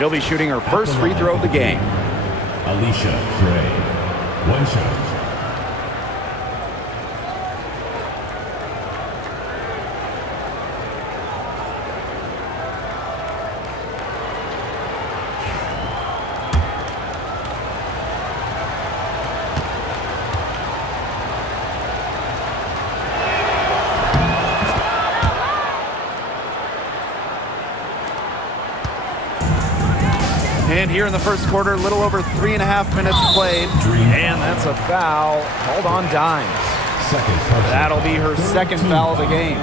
She'll be shooting her first free throw of the game. Alicia Gray, 1 shot. And here in the first quarter, a little over 3.5 minutes played. And that's a foul called on Dimes. That'll be her second foul of the game.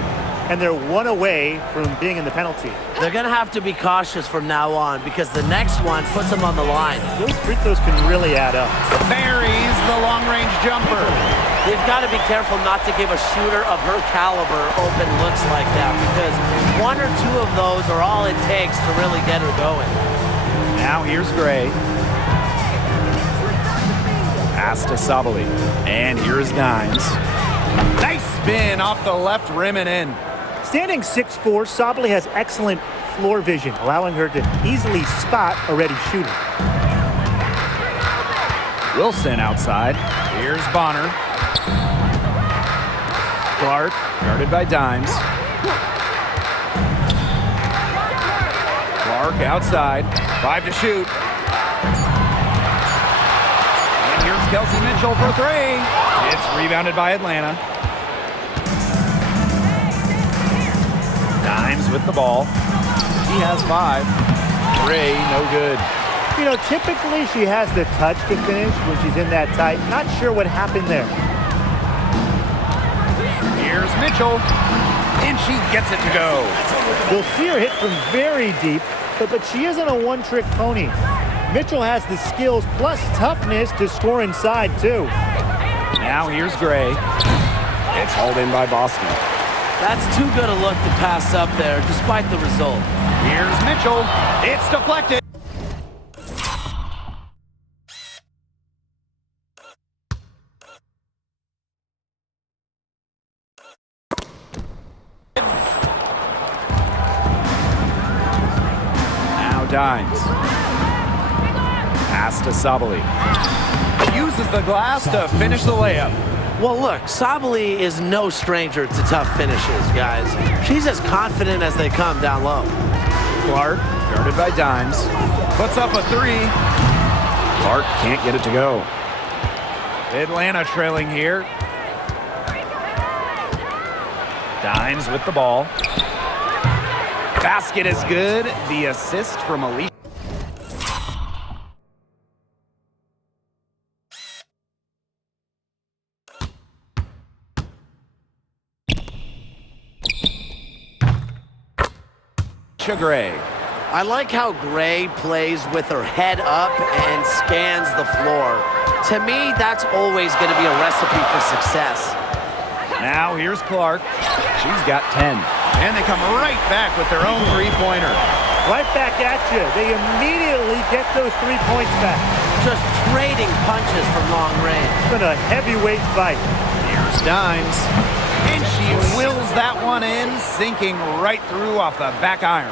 And they're 1 away from being in the penalty. They're going to have to be cautious from now on because the next one puts them on the line. Those free throws can really add up. Buries the long-range jumper. They've got to be careful not to give a shooter of her caliber open looks like that because 1 or 2 of those are all it takes to really get her going. Now here's Gray. Pass to Sabally. And here's Dimes. Nice spin off the left rim and in. Standing 6'4", Sabally has excellent floor vision, allowing her to easily spot a ready shooter. Wilson outside. Here's Bonner. Clark, guarded by Dimes. Clark outside. 5 to shoot. And here's Kelsey Mitchell for 3. It's rebounded by Atlanta. Dimes with the ball. She has 5. Gray, no good. You know, typically she has the touch to finish when she's in that tight. Not sure what happened there. Here's Mitchell. And she gets it to go. You'll see her hit from very deep, but she isn't a one-trick pony. Mitchell has the skills plus toughness to score inside, too. Now here's Gray. It's hauled in by Boston. That's too good a look to pass up there, despite the result. Here's Mitchell. It's deflected. Now Dimes. Pass to Sabally. Uses the glass to finish the layup. Well, look, Sabally is no stranger to tough finishes, guys. She's as confident as they come down low. Clark, guarded by Dimes, puts up a 3. Clark can't get it to go. Atlanta trailing here. Dimes with the ball. Basket is good. The assist from Alicia. Gray. I like how Gray plays with her head up and scans the floor. To me, that's always going to be a recipe for success. Now here's Clark. She's got 10. And they come right back with their own three-pointer. Right back at you. They immediately get those 3 points back. Just trading punches from long range. It's been a heavyweight fight. Here's Dimes. And she wills that one in, sinking right through off the back iron.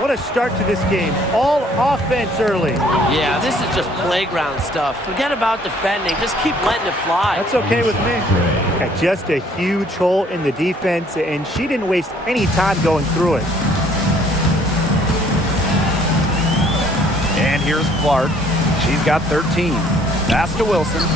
What a start to this game. All offense early. Yeah, this is just playground stuff. Forget about defending. Just keep letting it fly. That's okay with me. Got just a huge hole in the defense, and she didn't waste any time going through it. And here's Clark. She's got 13. Pass to Wilson.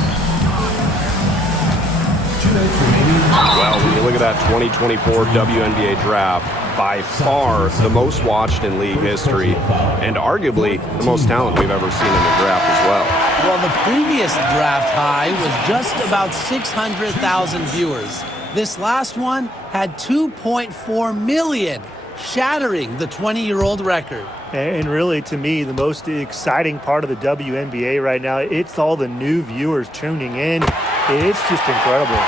Well, when you look at that 2024 WNBA draft, by far the most watched in league history, and arguably the most talent we've ever seen in the draft as well. Well, the previous draft high was just about 600,000 viewers. This last one had 2.4 million, shattering the 20-year-old record. And really, to me, the most exciting part of the WNBA right now, it's all the new viewers tuning in. It's just incredible.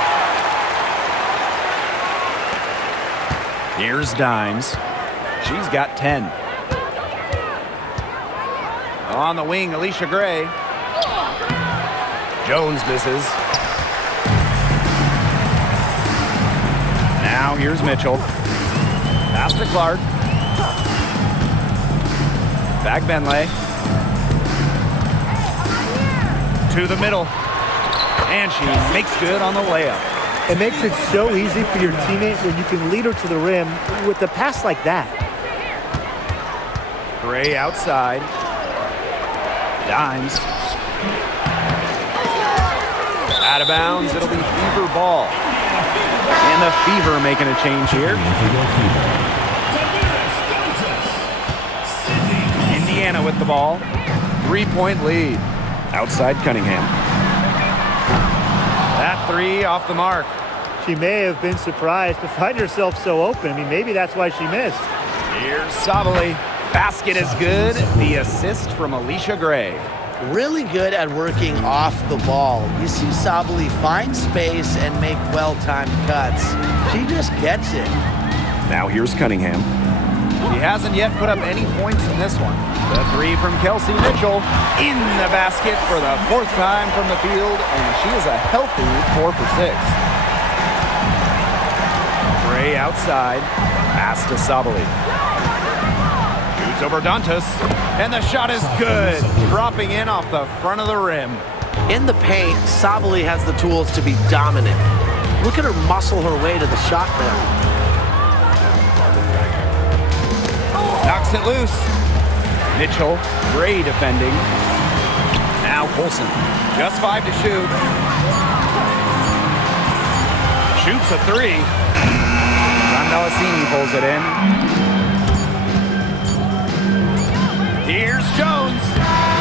Here's Dimes. She's got 10. On the wing, Alicia Gray. Jones misses. Now here's Mitchell. Pass to Clark. Back Benlay. To the middle. And she makes good on the layup. It makes it so easy for your teammate when you can lead her to the rim with a pass like that. Gray outside. Dimes. Out of bounds. It'll be Fever ball. And the Fever making a change here. Indiana with the ball. 3-point lead. Outside Cunningham. That three off the mark. She may have been surprised to find herself so open. I mean, maybe that's why she missed. Here's Sabali. Basket is good. The assist from Alicia Gray. Really good at working off the ball. You see Sabali find space and make well-timed cuts. She just gets it. Now here's Cunningham. She hasn't yet put up any points in this one. The three from Kelsey Mitchell in the basket for the fourth time from the field, and she is a healthy 4 for 6. Gray outside, pass to Sabali. Shoots over Dantas, and the shot is good, dropping in off the front of the rim. In the paint, Sabali has the tools to be dominant. Look at her muscle her way to the shot there. Knocks it loose. Mitchell, Gray defending. Now Colson, just 5 to shoot. Shoots a three. John Melasini pulls it in. Here's Jones.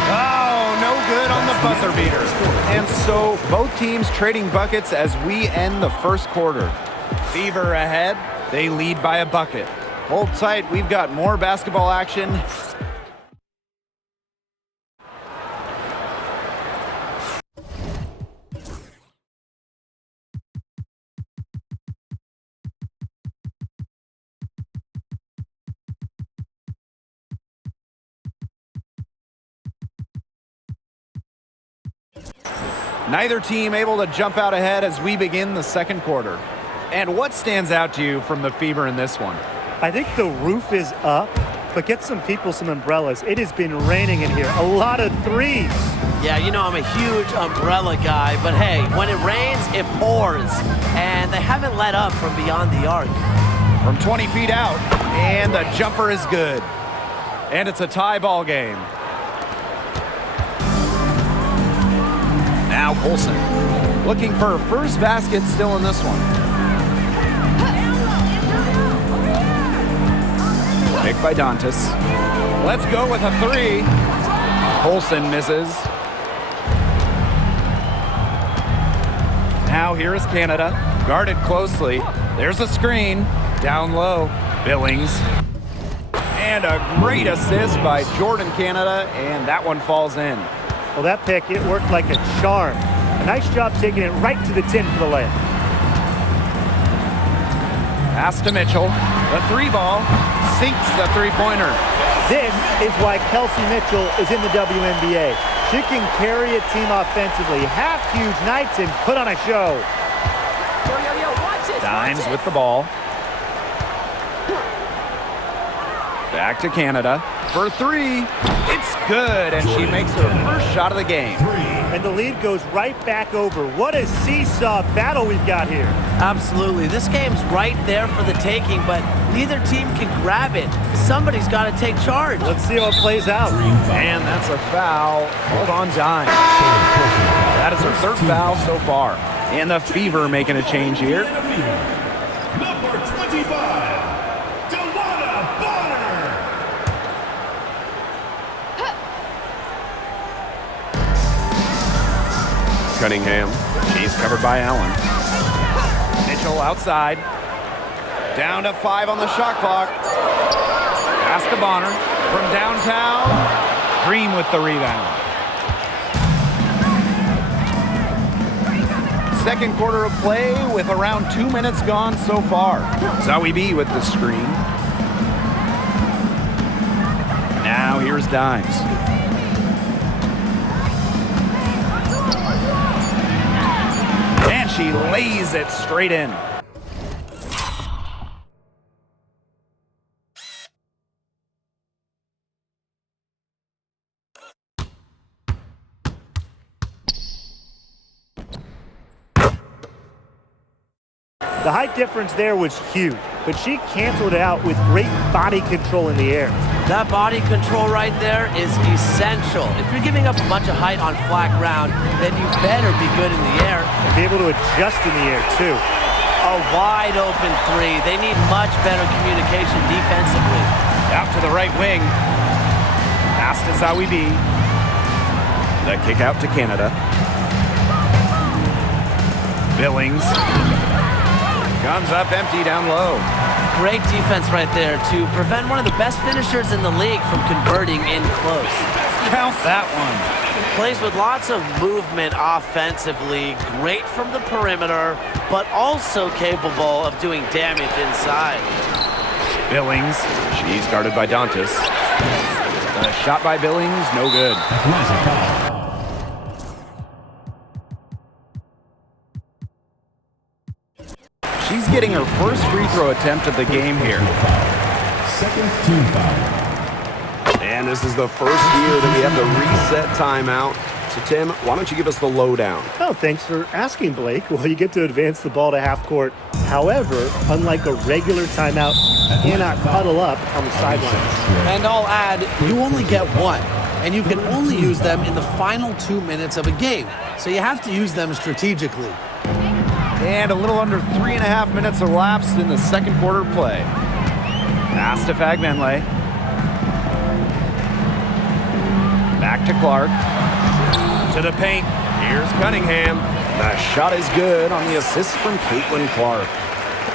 Oh, no good on the buzzer beater. And so both teams trading buckets as we end the first quarter. Fever ahead. They lead by a bucket. Hold tight, we've got more basketball action. Neither team able to jump out ahead as we begin the second quarter. And what stands out to you from the Fever in this one? I think the roof is up, but get some people some umbrellas. It has been raining in here. A lot of threes. Yeah, you know I'm a huge umbrella guy, but hey, when it rains, it pours. And they haven't let up from beyond the arc. From 20 feet out, and the jumper is good. And it's a tie ball game. Now Colson, looking for her first basket still in this one. Picked by Dantas. Let's go with a three. Colson misses. Now here is Canada, guarded closely. There's a screen, down low, Billings. And a great assist by Jordan Canada, and that one falls in. Well, that pick, it worked like a charm. A nice job taking it right to the tin for the layup. Pass to Mitchell. The three ball sinks the three-pointer. This is why Kelsey Mitchell is in the WNBA. She can carry a team offensively, have huge nights, and put on a show. Watch this, Dimes with the ball. Back to Canada for three. It's good, and she makes her first shot of the game. And the lead goes right back over. What a seesaw battle we've got here. Absolutely. This game's right there for the taking, but neither team can grab it. Somebody's got to take charge. Let's see how it plays out. And that's a foul. Hold on, Dimes. That is her third foul so far. And the Fever making a change here. Number 25, Delana Bonner. Cunningham. She's covered by Allen. Mitchell outside. Down to 5 on the shot clock. Pass to Bonner from downtown. Green with the rebound. Second quarter of play with around 2 minutes gone so far. Zoe B with the screen. Now here's Dimes. And she lays it straight in. The height difference there was huge, but she canceled it out with great body control in the air. That body control right there is essential. If you're giving up a bunch of height on flat ground, then you better be good in the air. And be able to adjust in the air, too. A wide open three. They need much better communication defensively. Out to the right wing. Pass to Zawi B. The kick out to Canada. Billings. Comes up empty down low. Great defense right there to prevent one of the best finishers in the league from converting in close. Count that one. Plays with lots of movement offensively. Great from the perimeter, but also capable of doing damage inside. Billings. She's guarded by Dantas. The shot by Billings, no good. She's getting her first free throw attempt of the game here. Second team foul. And this is the first year that we have the reset timeout. So, Tim, why don't you give us the lowdown? Oh, thanks for asking, Blake. Well, you get to advance the ball to half court. However, unlike a regular timeout, you cannot huddle up on the sidelines. And I'll add, you only get one, and you can only use them in the final 2 minutes of a game. So you have to use them strategically. And a little under 3.5 minutes elapsed in the second quarter play. Pass to Fagbenle. Back to Clark. To the paint. Here's Cunningham. The shot is good on the assist from Caitlin Clark.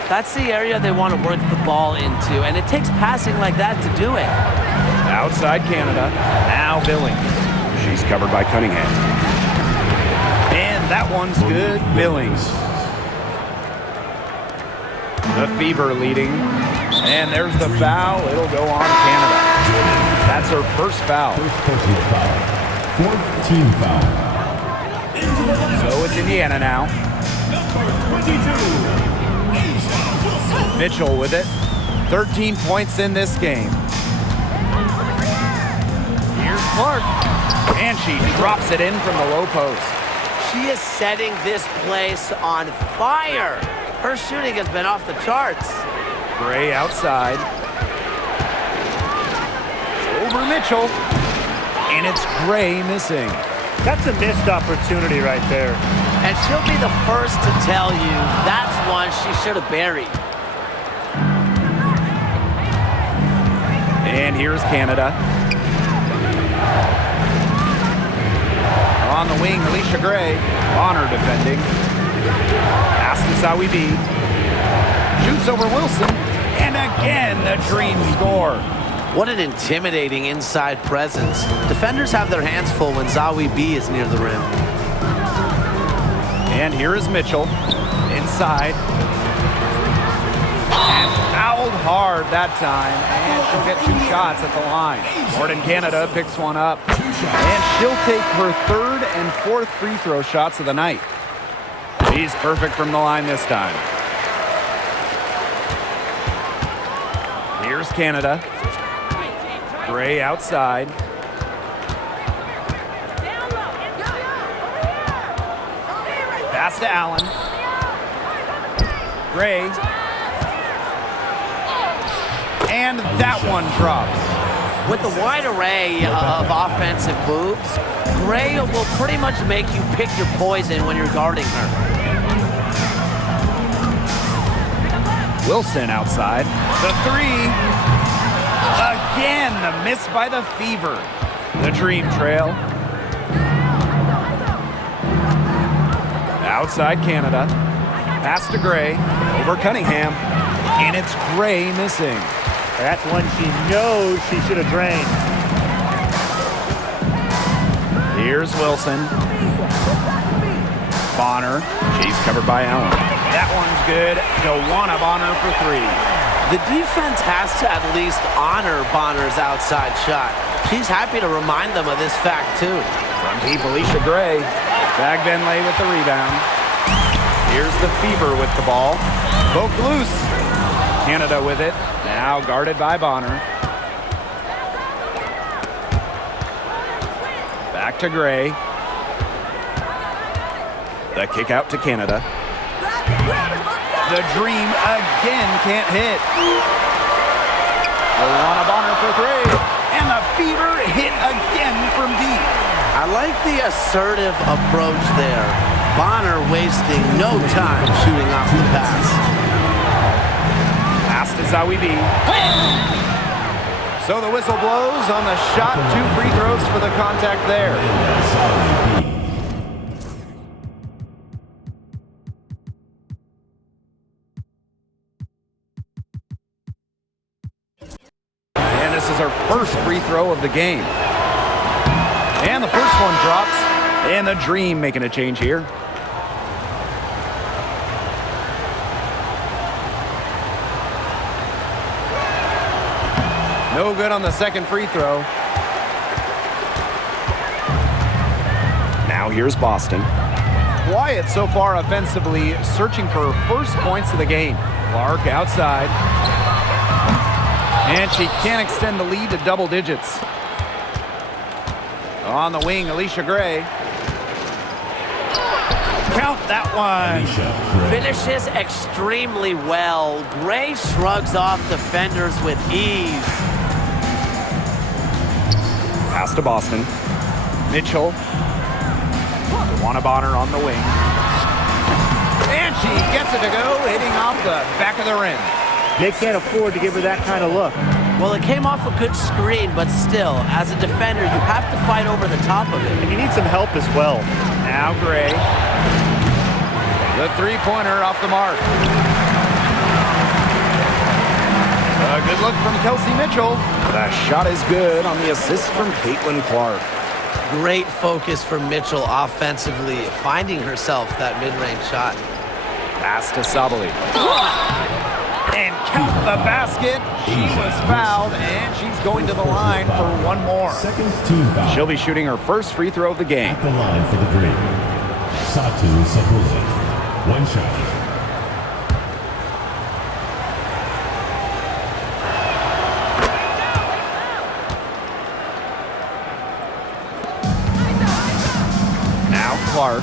That's the area they want to work the ball into, and it takes passing like that to do it. Outside Canada. Now Billings. She's covered by Cunningham. And that one's good. Billings. The Fever leading. And there's the foul. It'll go on Canada. That's her first foul. First personal foul. Fourth team foul. So it's Indiana now. Number 22. Mitchell with it. 13 points in this game. Here's Clark. And she drops it in from the low post. She is setting this place on fire. Her shooting has been off the charts. Gray outside. Over Mitchell. And it's Gray missing. That's a missed opportunity right there. And she'll be the first to tell you that's one she should have buried. And here's Canada. On the wing, Alicia Gray. Bonner defending. Pass to Zawi B. Shoots over Wilson. And again, the Dream score. What an intimidating inside presence. Defenders have their hands full when Zawi B is near the rim. And here is Mitchell. Inside. And fouled hard that time. And she'll get 2 shots at the line. Jordan Canada picks one up. And she'll take her 3rd and 4th free throw shots of the night. She's perfect from the line this time. Here's Canada. Gray outside. Pass to Allen. Gray. And that one drops. With the wide array of offensive moves, Gray will pretty much make you pick your poison when you're guarding her. Wilson outside. The 3. Again, the miss by the Fever. The Dream trail. Outside Canada. Pass to Gray. Over Cunningham. And it's Gray missing. That's one she knows she should have drained. Here's Wilson. Bonner. She's covered by Allen. That one's good. Joanna Bonner for 3. The defense has to at least honor Bonner's outside shot. She's happy to remind them of this fact, too. From deep, Alicia Gray. Fagbenle with the rebound. Here's the Fever with the ball. Poked loose. Canada with it. Now guarded by Bonner. Back to Gray. The kick out to Canada. The Dream again can't hit. Luana Bonner for three. And the Fever hit again from deep. I like the assertive approach there. Bonner wasting no time shooting off the pass. Pass to Zawi B. So the whistle blows on the shot. 2 free throws for the contact there. And this is our first free throw of the game. And the first one drops. And the Dream making a change here. No good on the second free throw. Now here's Boston. Quiet so far offensively, searching for first points of the game. Clark outside. And she can't extend the lead to double digits. On the wing, Alicia Gray. Count that one. Finishes extremely well. Gray shrugs off defenders with ease. Pass to Boston. Mitchell. Luana Bonner on the wing. And she gets it to go, hitting off the back of the rim. They can't afford to give her that kind of look. Well, it came off a good screen, but still, as a defender, you have to fight over the top of it. And you need some help as well. Now Gray. The three-pointer off the mark. A good look from Kelsey Mitchell. The shot is good on the assist from Caitlin Clark. Great focus from Mitchell offensively, finding herself that mid-range shot. Pass to Sabali. And count the basket. She was fouled, and she's going to the line for one more. Second team foul. She'll be shooting her first free throw of the game. At the line for the Dream. Satu Sabuli. One shot. Now Clark.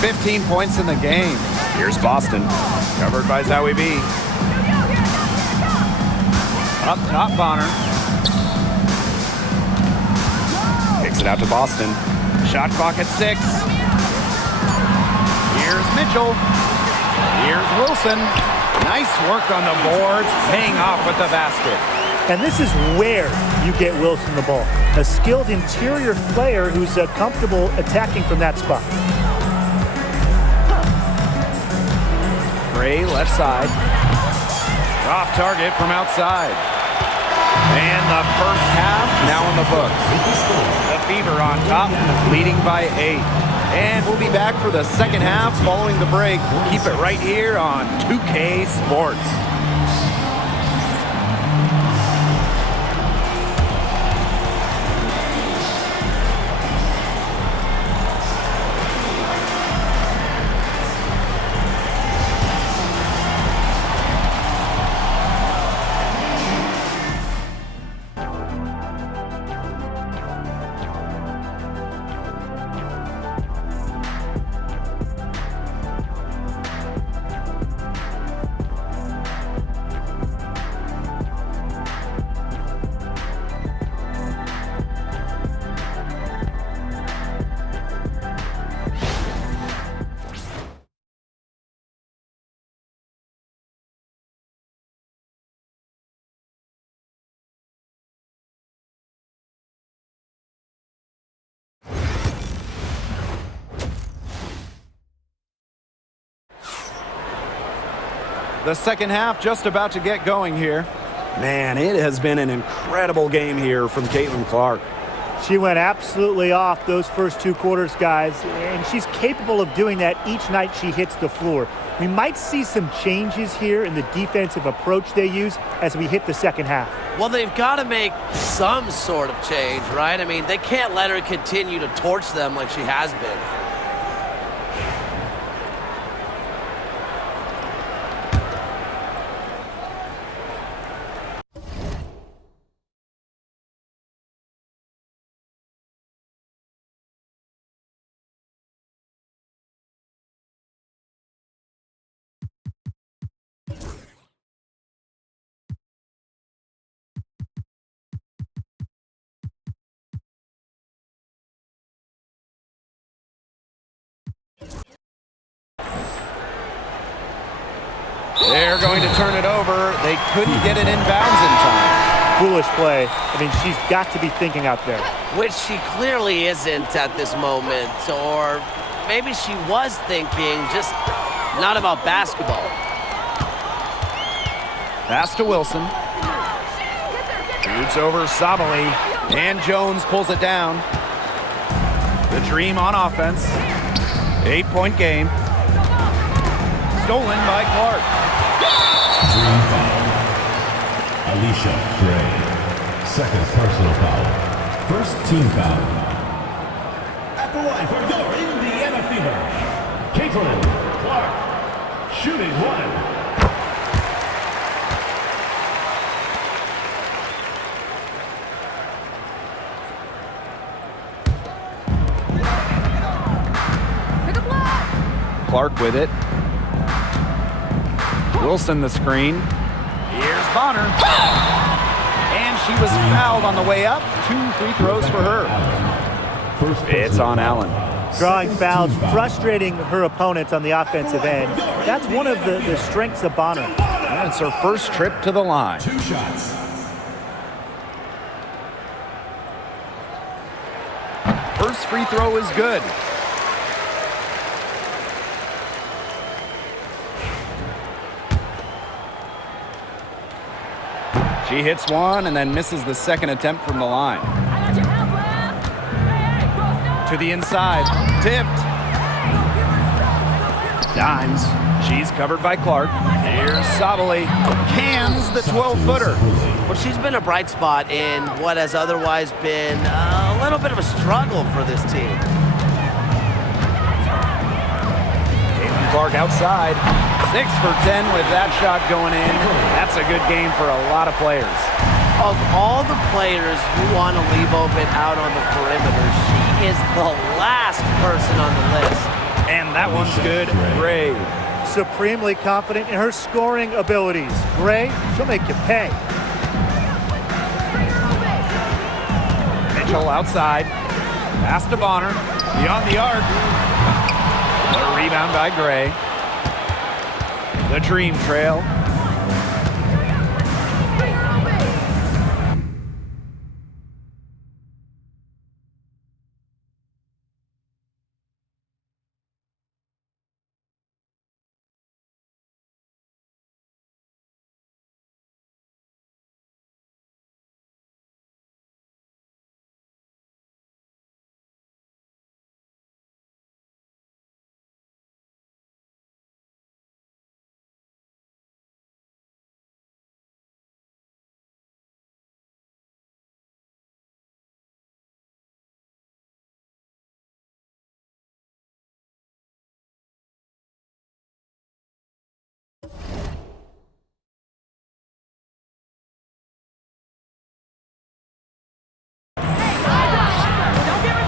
15 points in the game. Here's Boston. Covered by Zawi B. Up top, Bonner. Kicks it out to Boston. Shot clock at 6. Here's Mitchell. Here's Wilson. Nice work on the boards, paying off with the basket. And this is where you get Wilson the ball. A skilled interior player who's comfortable attacking from that spot. Gray left side. Off target from outside. And the first half now in the books. The Fever on top, leading by 8. And we'll be back for the second half following the break. Keep it right here on 2K Sports. The second half just about to get going here. Man, it has been an incredible game here from Caitlin Clark. She went absolutely off those first 2 quarters, guys, and she's capable of doing that each night she hits the floor. We might see some changes here in the defensive approach they use as we hit the second half. Well, they've got to make some sort of change, right? I mean, they can't let her continue to torch them like she has been. They're going to turn it over. They couldn't get it inbounds in time. Foolish play. I mean, she's got to be thinking out there. Which she clearly isn't at this moment. Or maybe she was thinking, just not about basketball. Pass to Wilson. Shoots over Sabali. And Jones pulls it down. The Dream on offense. 8-point game. Stolen by Clark. Dream foul. Alicia Gray. Second personal foul. First team foul. At the line for your Indiana Fever, Caitlin Clark. Shooting one. Clark with it. Wilson the screen. Here's Bonner. And she was fouled on the way up. 2 free throws for her. It's on Allen. Drawing fouls, frustrating her opponents on the offensive end. That's one of the strengths of Bonner. And it's her first trip to the line. 2 shots. First free throw is good. She hits one and then misses the second attempt from the line. To the inside. Tipped. Dimes. She's covered by Clark. Here's Sabali. Cans the 12-footer. Well, she's been a bright spot in what has otherwise been a little bit of a struggle for this team. Caitlin Clark outside. 6 for 10 with that shot going in. That's a good game for a lot of players. Of all the players you want to leave open out on the perimeter, she is the last person on the list. And that one's good. Gray. Supremely confident in her scoring abilities. Gray, she'll make you pay. Mitchell outside. Pass to Bonner. Beyond the arc. The rebound by Gray. The Dream trail.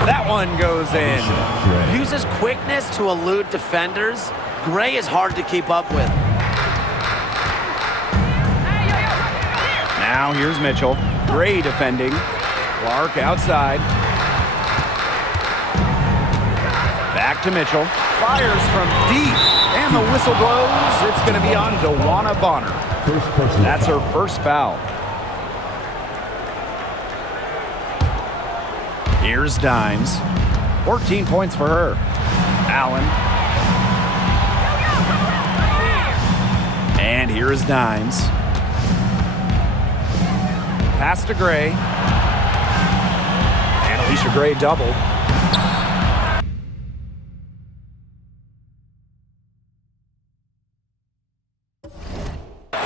That one goes in. Uses quickness to elude defenders. Gray is hard to keep up with. Now here's Mitchell. Gray defending. Clark outside. Back to Mitchell. Fires from deep. And the whistle blows. It's going to be on DeWanna Bonner. That's her first foul. Here's Dimes. 14 points for her. Allen. And here is Dimes. Pass to Gray. And Alicia Gray doubled.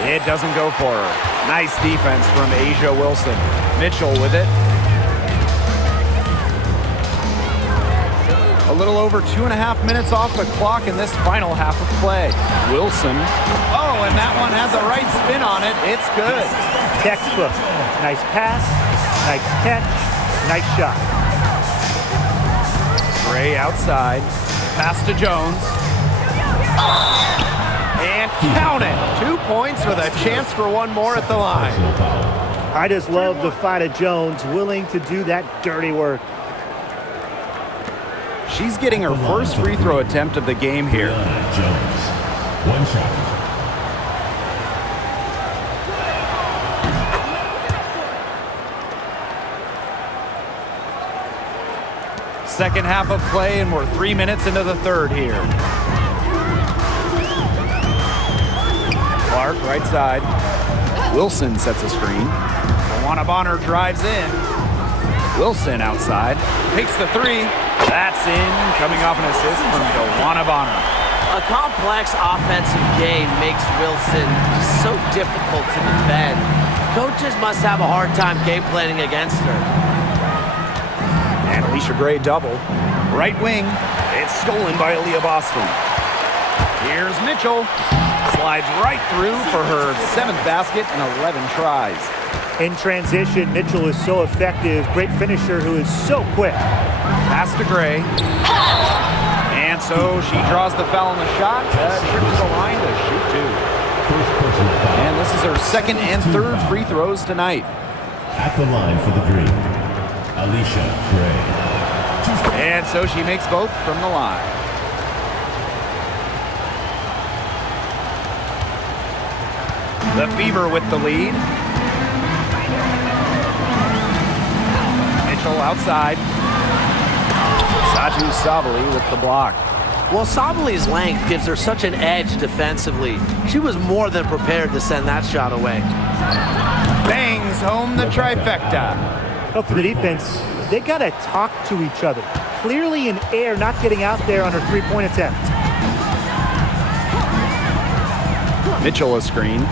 It doesn't go for her. Nice defense from A'ja Wilson. Mitchell with it. A little over 2.5 minutes off the clock in this final half of play. Wilson. Oh, and that one has the right spin on it. It's good. Textbook. Nice pass, nice catch, nice shot. Gray outside. Pass to Jones. And count it. 2 points with a chance for one more at the line. I just love the fight of Jones, willing to do that dirty work. She's getting her first free throw attempt of the game here. Jones. 1 shot. second half of play, and we're 3 minutes into the third here. Clark, right side. Wilson sets a screen. Luana Bonner drives in. Wilson outside. Takes the three. That's in. Coming off an assist from Luana Bonner. A complex offensive game makes Wilson so difficult to defend. Coaches must have a hard time game planning against her. And Alicia Gray double. Right wing. It's stolen by Aaliyah Boston. Here's Mitchell. Slides right through for her 7th basket in 11 tries. In transition, Mitchell is so effective. Great finisher who is so quick. Pass to Gray. And so she draws the foul on the shot. Trip to the line to shoot two. And this is her second and third free throws tonight. At the line for the Dream, Alicia Gray. And so she makes both from the line. The Fever with the lead. Mitchell outside. Satu Sabali with the block. Well, Sabali's length gives her such an edge defensively. She was more than prepared to send that shot away. Bangs home the trifecta. Well, for the defense, they got to talk to each other. Clearly in air, not getting out there on her three-point attempt. Mitchell a screen.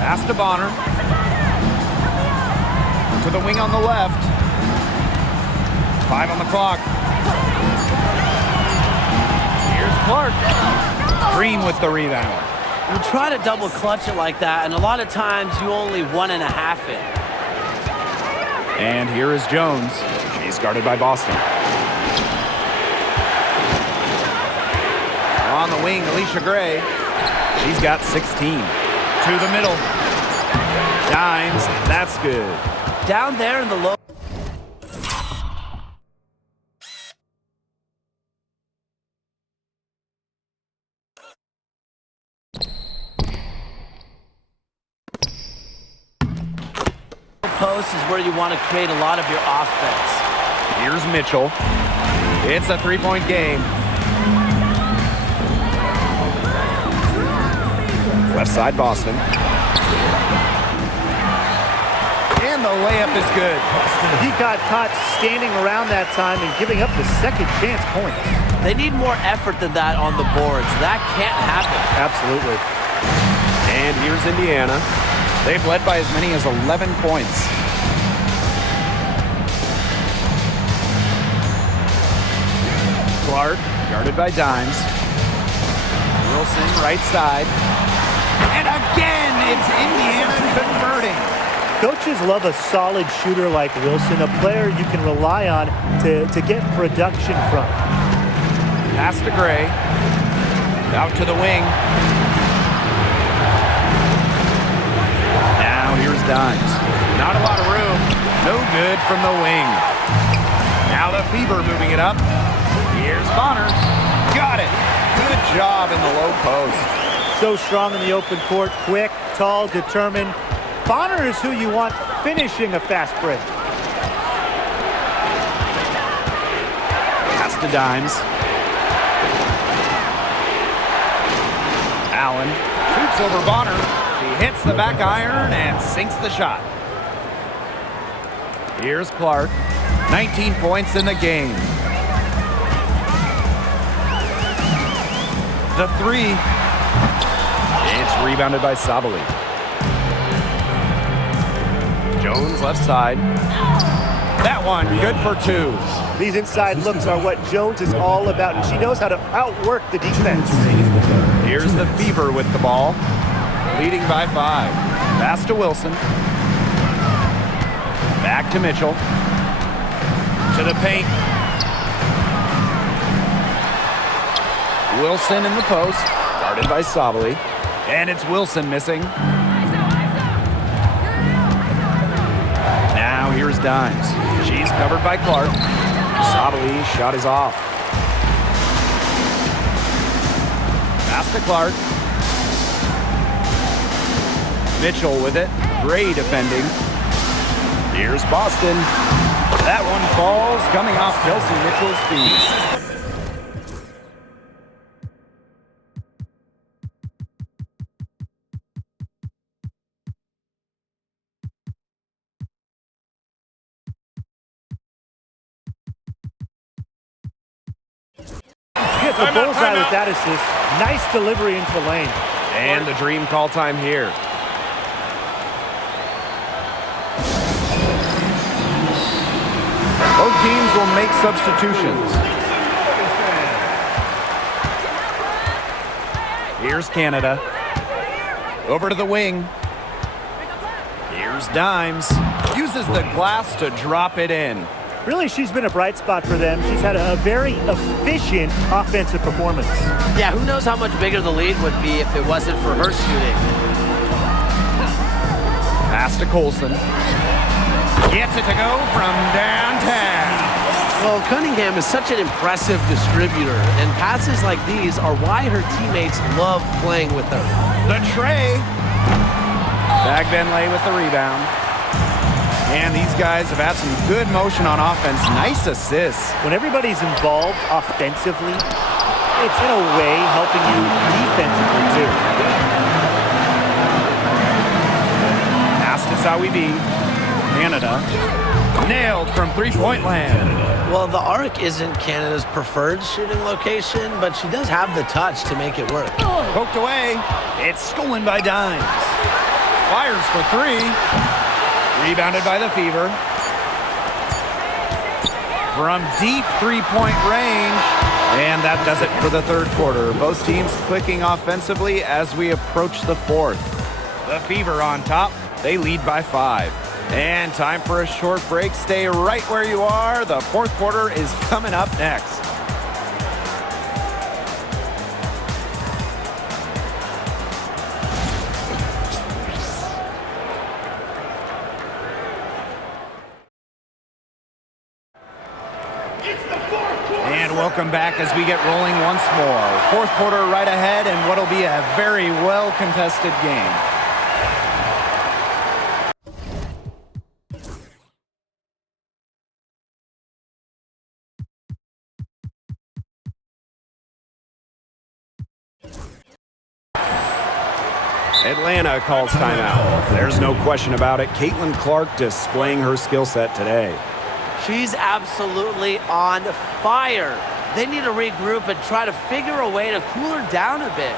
Pass to Bonner. To the wing on the left. 5 on the clock. Here's Clark. Green with the rebound. You try to double clutch it like that, and a lot of times you only 1.5 it. And here is Jones. She's guarded by Boston. On the wing, Alicia Gray. She's got 16. To the middle. Dimes. That's good. Down there in the low. Post is where you want to create a lot of your offense. Here's Mitchell. It's a three-point game. Left side, Boston. And the layup is good. He got caught standing around that time and giving up the second chance points. They need more effort than that on the boards. That can't happen. Absolutely. And here's Indiana. They've led by as many as 11 points. Clark, guarded by Dimes. Wilson, right side. And again, it's Indiana converting. Coaches love a solid shooter like Wilson, a player you can rely on to get production from. Pass to Gray. Out to the wing. Now here's Dimes. Not a lot of room. No good from the wing. Now the Fever moving it up. Here's Bonner. Got it. Good job in the low post. So strong in the open court, quick, tall, determined. Bonner is who you want finishing a fast break. Pass to Dimes. Allen shoots over Bonner. She hits the back iron and sinks the shot. Here's Clark. 19 points in the game. The three. It's rebounded by Sabali. Jones left side. That one good for two. These inside looks are what Jones is all about, and she knows how to outwork the defense. Here's the Fever with the ball, leading by 5. Pass to Wilson. Back to Mitchell. To the paint. Wilson in the post, guarded by Sabali. And it's Wilson missing. Now here's Dimes. She's covered by Clark. Sabali's shot is off. Pass to Clark. Mitchell with it. Gray defending. Here's Boston. That one falls, coming off Kelsey Mitchell's feet. Hit the bullseye with that assist. Nice delivery into the lane. And the dream call time here. Both teams will make substitutions. Here's Canada. Over to the wing. Here's Dimes. Uses the glass to drop it in. Really, she's been a bright spot for them. She's had a very efficient offensive performance. Yeah, who knows how much bigger the lead would be if it wasn't for her shooting. Pass to Colson. Gets it to go from downtown. Well, Cunningham is such an impressive distributor, and passes like these are why her teammates love playing with her. The tray. Fagbenle with the rebound. And these guys have had some good motion on offense. Nice assists. When everybody's involved offensively, it's in a way helping you defensively too. Pass to Zawibi. Canada. Nailed from three-point land. Well, the arc isn't Canada's preferred shooting location, but she does have the touch to make it work. Poked away. It's stolen by Dimes. Fires for three. Rebounded by the Fever. From deep three-point range. And that does it for the third quarter. Both teams clicking offensively as we approach the fourth. The Fever on top. They lead by 5. And time for a short break. Stay right where you are. The fourth quarter is coming up next. And welcome back as we get rolling once more. Fourth quarter right ahead, and what'll be a very well-contested game. Atlanta calls timeout. There's no question about it. Caitlin Clark displaying her skill set today. She's absolutely on fire. They need to regroup and try to figure a way to cool her down a bit.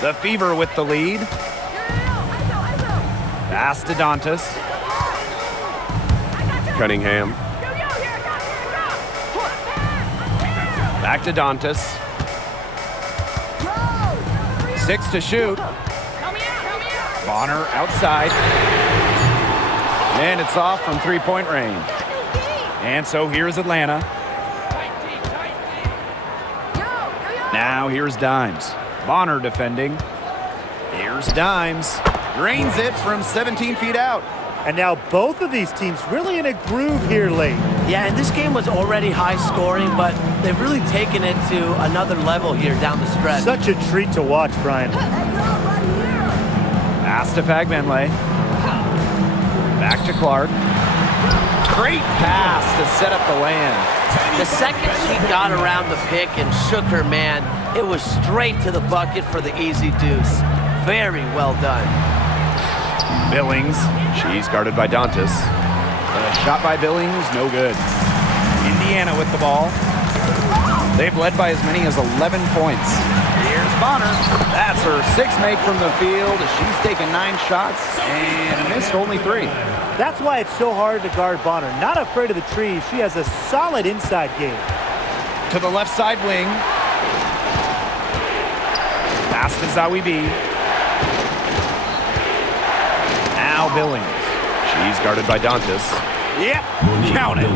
The Fever with the lead. Pass to Dantas. Cunningham. Back to Dantas. 6 to shoot. Bonner outside. And it's off from three-point range. And so here's Atlanta. Now here's Dimes. Bonner defending. Here's Dimes. Drains it from 17 feet out. And now both of these teams really in a groove here late. Yeah, and this game was already high scoring, but they've really taken it to another level here down the stretch. Such a treat to watch, Brian. Pass to Fagbenle. Back to Clark. Great pass to set up the land. The second she got around the pick and shook her man, it was straight to the bucket for the easy deuce. Very well done. Billings. She's guarded by Dantas. A shot by Billings, no good. Indiana with the ball. They've led by as many as 11 points. Here's Bonner. That's her 6th make from the field. She's taken 9 shots and missed only 3. That's why it's so hard to guard Bonner. Not afraid of the trees. She has a solid inside game. To the left side wing. Pass to Zawibi. Now Billings. She's guarded by Dantas. Yep, count it.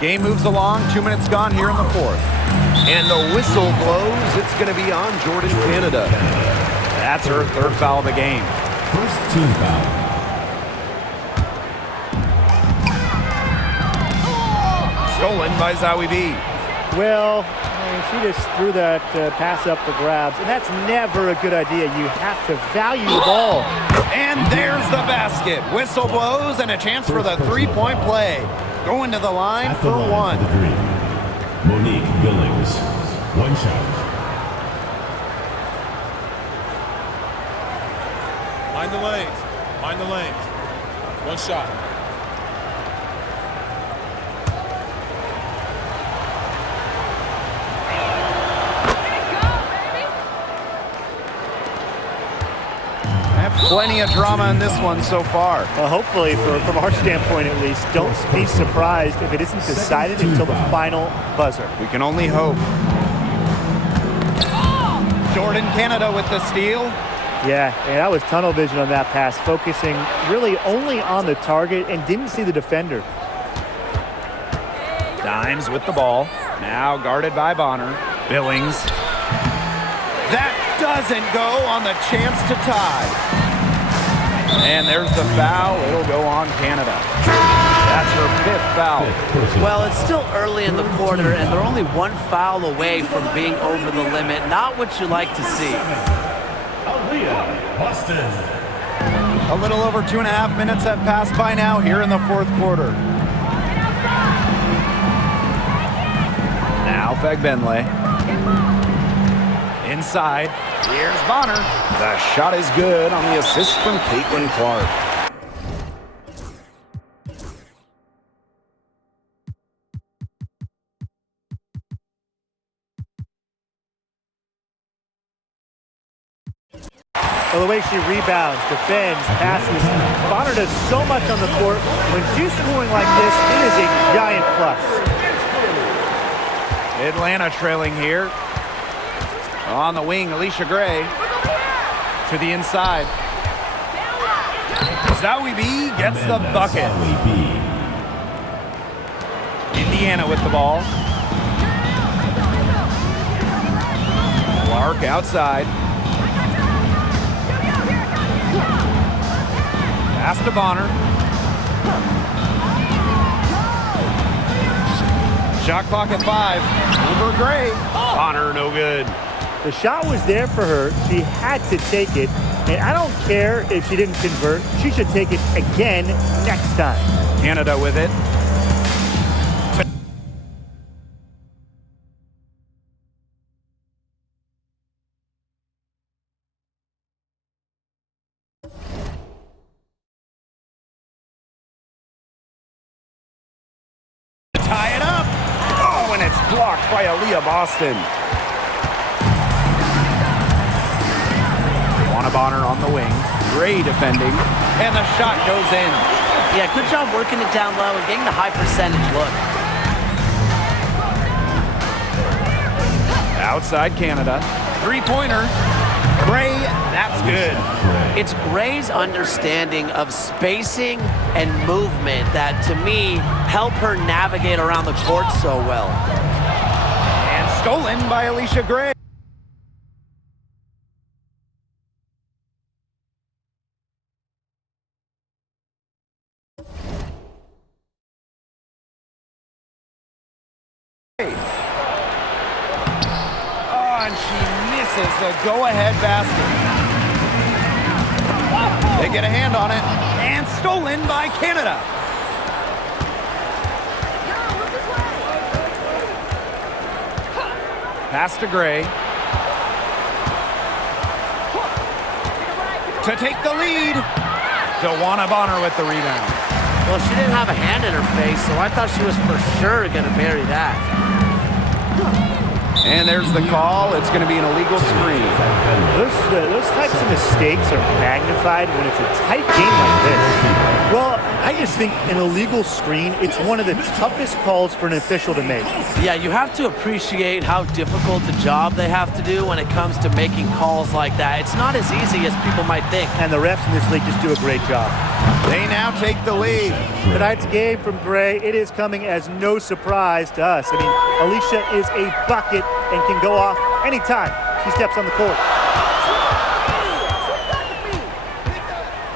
Game moves along. 2 minutes gone here in the fourth. And the whistle blows. It's going to be on Jordan Canada. That's her third foul of the game. First team foul. Stolen by Zawi B. Well, she just threw that pass up for grabs, and that's never a good idea. You have to value the ball. And there's the basket. Whistle blows and a chance for the three-point play. Going to the line At the for line one. for the Dream, Monique Billings. One shot. Mind the lanes. Mind the lanes. One shot. Plenty of drama in this one so far. Well, hopefully, from our standpoint at least, don't be surprised if it isn't decided until the final buzzer. We can only hope. Jordan Canada with the steal. Yeah, and that was tunnel vision on that pass, focusing really only on the target and didn't see the defender. Dimes with the ball. Now guarded by Bonner. Billings. That doesn't go on the chance to tie. And there's the foul. It'll go on Canada. That's her fifth foul. Well, it's still early in the quarter, and they're only one foul away from being over the limit. Not what you like to see. Aaliyah Boston. A little over 2.5 minutes have passed by now here in the fourth quarter. Now Fagbenle. Inside. Here's Bonner. The shot is good on the assist from Caitlin Clark. Well, the way she rebounds, defends, passes, Bonner does so much on the court. When she's scoring like this, it is a giant plus. Atlanta trailing here. On the wing, Alicia Gray. To the inside. Zawi B gets the bucket. Zawi B. Indiana with the ball. Clark outside. Pass to Bonner. Shot clock at 5. Over Gray. Bonner, no good. The shot was there for her. She had to take it. And I don't care if she didn't convert. She should take it again next time. Canada with it. Tie it up. Oh, and it's blocked by Aaliyah Boston. Juana Bonner on the wing. Gray defending. And the shot goes in. Yeah, good job working it down low and getting the high percentage look. Outside Canada. Three-pointer. Gray, that's good. It's Gray's understanding of spacing and movement that, to me, help her navigate around the court so well. And stolen by Alicia Gray. And she misses the go-ahead basket. They get a hand on it, and stolen by Canada. Pass to Gray. To take the lead. Juana Bonner with the rebound. Well, she didn't have a hand in her face, so I thought she was for sure going to bury that. And there's the call. It's going to be an illegal screen. Those types of mistakes are magnified when it's a tight game like this. Well, I just think an illegal screen, it's one of the toughest calls for an official to make. Yeah, you have to appreciate how difficult a job they have to do when it comes to making calls like that. It's not as easy as people might think. And the refs in this league just do a great job. They now take the lead. Tonight's game from Gray, it is coming as no surprise to us. I mean, Alicia is a bucket and can go off anytime she steps on the court.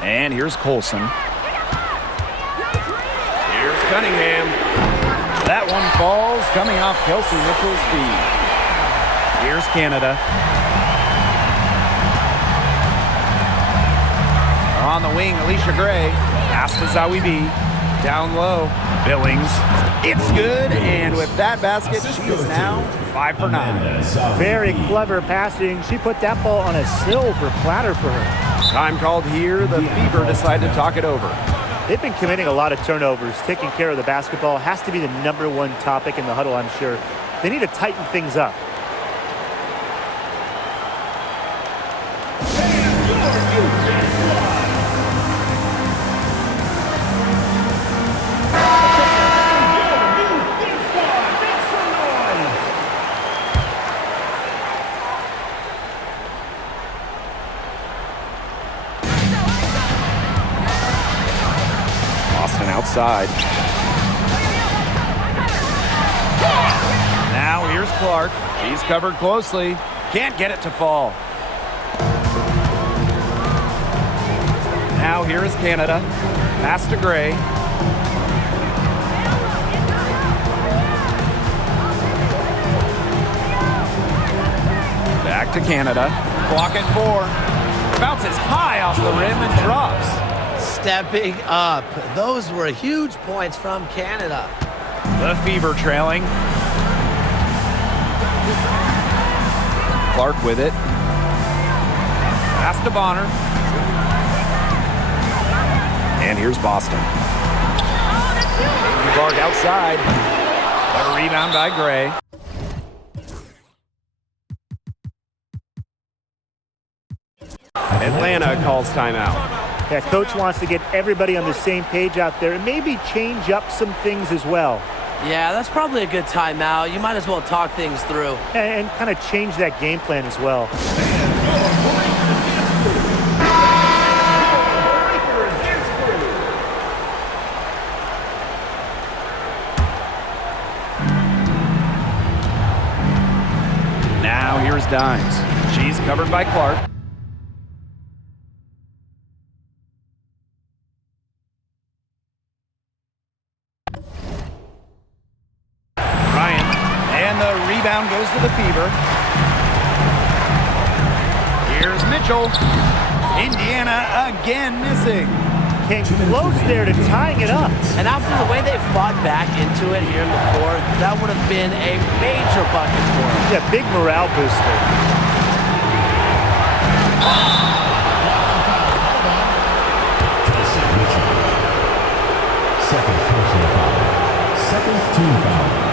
And here's Colson. Here's Cunningham. That one falls, coming off Kelsey Mitchell's feet. Here's Canada. On the wing, Alicia Gray. Pass to Zawi B. Down low, Billings. It's good, and with that basket, she is now 5 for 9. Very clever passing. She put that ball on a silver platter for her. Time called here. The Fever decide to talk it over. They've been committing a lot of turnovers. Taking care of the basketball has to be the #1 topic in the huddle, I'm sure. They need to tighten things up. Outside. Now here's Clark. She's covered closely. Can't get it to fall. Now here is Canada. Pass to Gray. Back to Canada. Clock at 4. Bounces high off the rim and drops. Stepping up. Those were huge points from Canada. The Fever trailing. Clark with it. Pass to Bonner. And here's Boston. Clark outside. A rebound by Gray. Atlanta calls timeout. Yeah, coach wants to get everybody on the same page out there and maybe change up some things as well. Yeah, that's probably a good timeout. You might as well talk things through. And kind of change that game plan as well. Now here's Dimes. She's covered by Clark. Rebound goes to the Fever. Here's Mitchell. Indiana again missing. Came close there to tying it up. And after the way they fought back into it here in the fourth, that would have been a major bucket for them. Yeah, big morale booster. Second personal foul. Second team foul.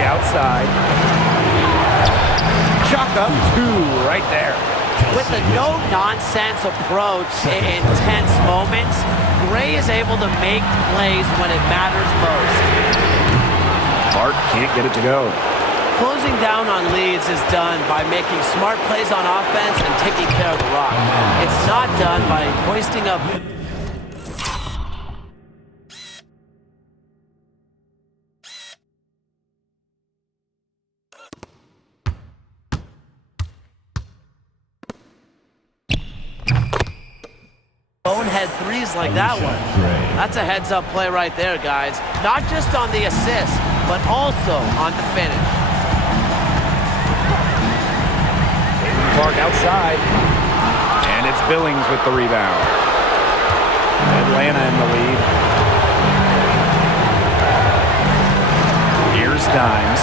Outside. Chalk up 2 right there. With the no-nonsense approach in intense moments, Gray is able to make plays when it matters most. Clark can't get it to go. Closing down on leads is done by making smart plays on offense and taking care of the rock. It's not done by hoisting up. Bonehead threes like that one. That's a heads-up play right there, guys. Not just on the assist, but also on the finish. Clark outside. And it's Billings with the rebound. Atlanta in the lead. Here's Dimes.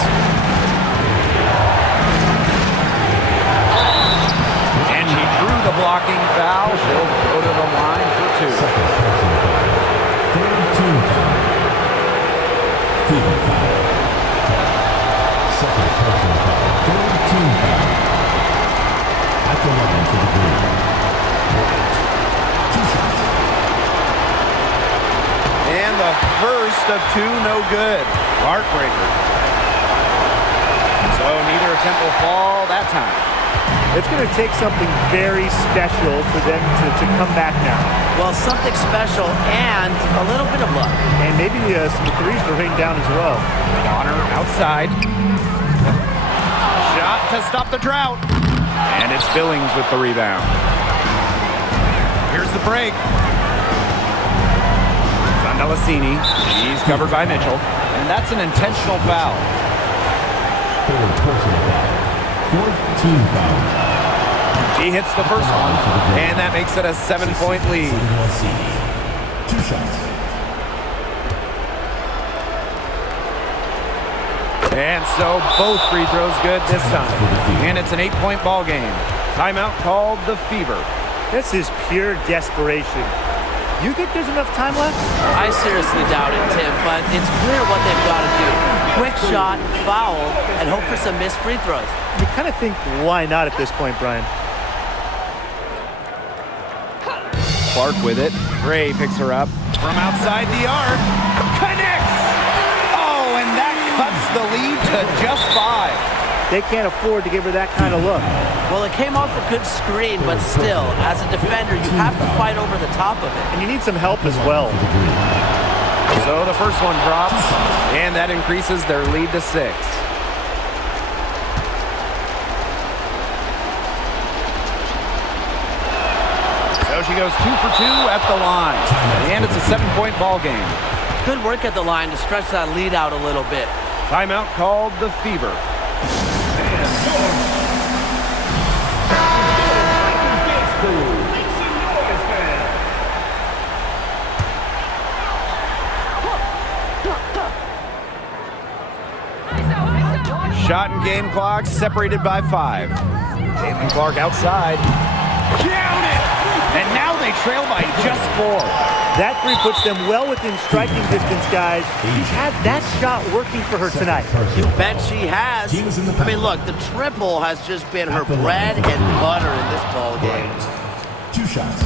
And he drew the blocking foul. She'll go to the line for 2. Second personal foul. Third team foul. Fever foul. Second personal foul. Third team foul. of two, no good. Heartbreaker. So neither attempt will fall that time. It's going to take something very special for them to come back now. Well, something special and a little bit of luck. And maybe some threes to rain down as well. Bonner outside. Shot to stop the drought. And it's Billings with the rebound. Here's the break. Zandalasini. He's covered by Mitchell. And that's an intentional foul. Third personal foul. Fourth team foul. He hits the first one, and that makes it a 7-point lead. 2 shots. And so both free throws good this time. And it's an 8-point ball game. Timeout called the Fever. This is pure desperation. You think there's enough time left? I seriously doubt it, Tim, but it's clear what they've got to do. Quick shot, foul, and hope for some missed free throws. You kind of think, why not at this point, Brian? Clark with it. Gray picks her up from outside the arc. Connects! Oh, and that cuts the lead to just 5. They can't afford to give her that kind of look. Well, it came off a good screen, but still, as a defender, you have to fight over the top of it. And you need some help as well. So the first one drops, and that increases their lead to 6. So she goes 2 for 2 at the line, and it's a 7-point ball game. Good work at the line to stretch that lead out a little bit. Timeout called the Fever. Shot and game clock separated by 5. Caitlin Clark outside. Count it! And now they trail by just 4. That three puts them well within striking distance, guys. She's had that shot working for her tonight. You bet she has. I mean, look, the triple has just been her bread and butter in this ball game. 2 shots.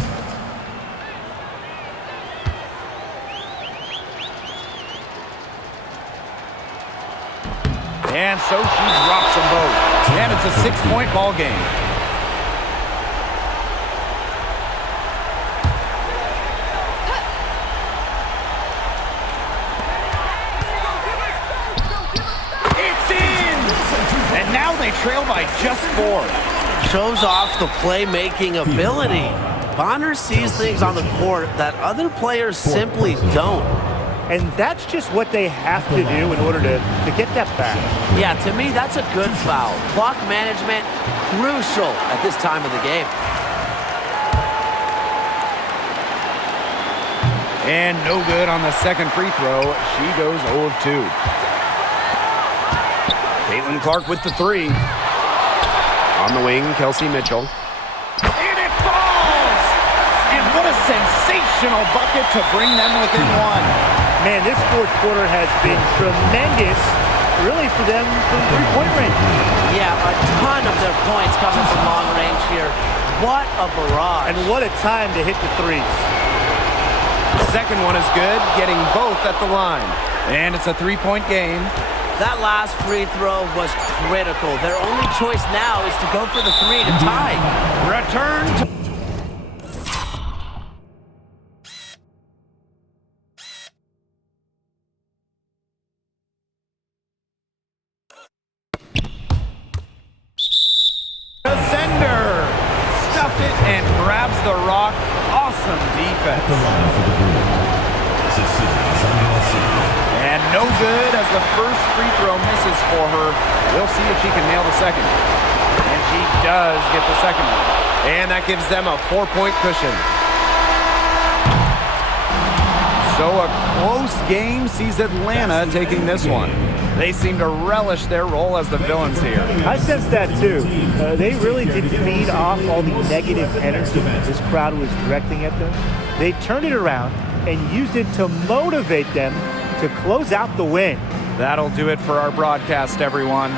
And so she drops them both. And it's a 6-point ball game. It's in! And now they trail by just 4. Shows off the playmaking ability. Bonner sees things on the court that other players simply don't. And that's just what they have to do in order to get that back. Yeah, to me, that's a good foul. Clock management, crucial at this time of the game. And no good on the second free throw. She goes 0 of 2. Caitlin Clark with the 3. On the wing, Kelsey Mitchell. And it falls! And what a sensational bucket to bring them within 1. Man, this fourth quarter has been tremendous, really, for them from three-point range. Yeah, a ton of their points coming from long range here. What a barrage. And what a time to hit the threes. The second one is good, getting both at the line. And it's a 3-point game. That last free throw was critical. Their only choice now is to go for the 3 to tie. Return to... Sender stuffed it and grabs the rock. Awesome defense. The line for the Green. And no good as the first free throw misses for her. We'll see if she can nail the second. And she does get the second one. And that gives them a 4-point cushion. So a close game sees Atlanta taking this one. They seem to relish their role as the villains here. I sense that too. They really did feed off all the negative energy this crowd was directing at them. They turned it around and used it to motivate them to close out the win. That'll do it for our broadcast, everyone.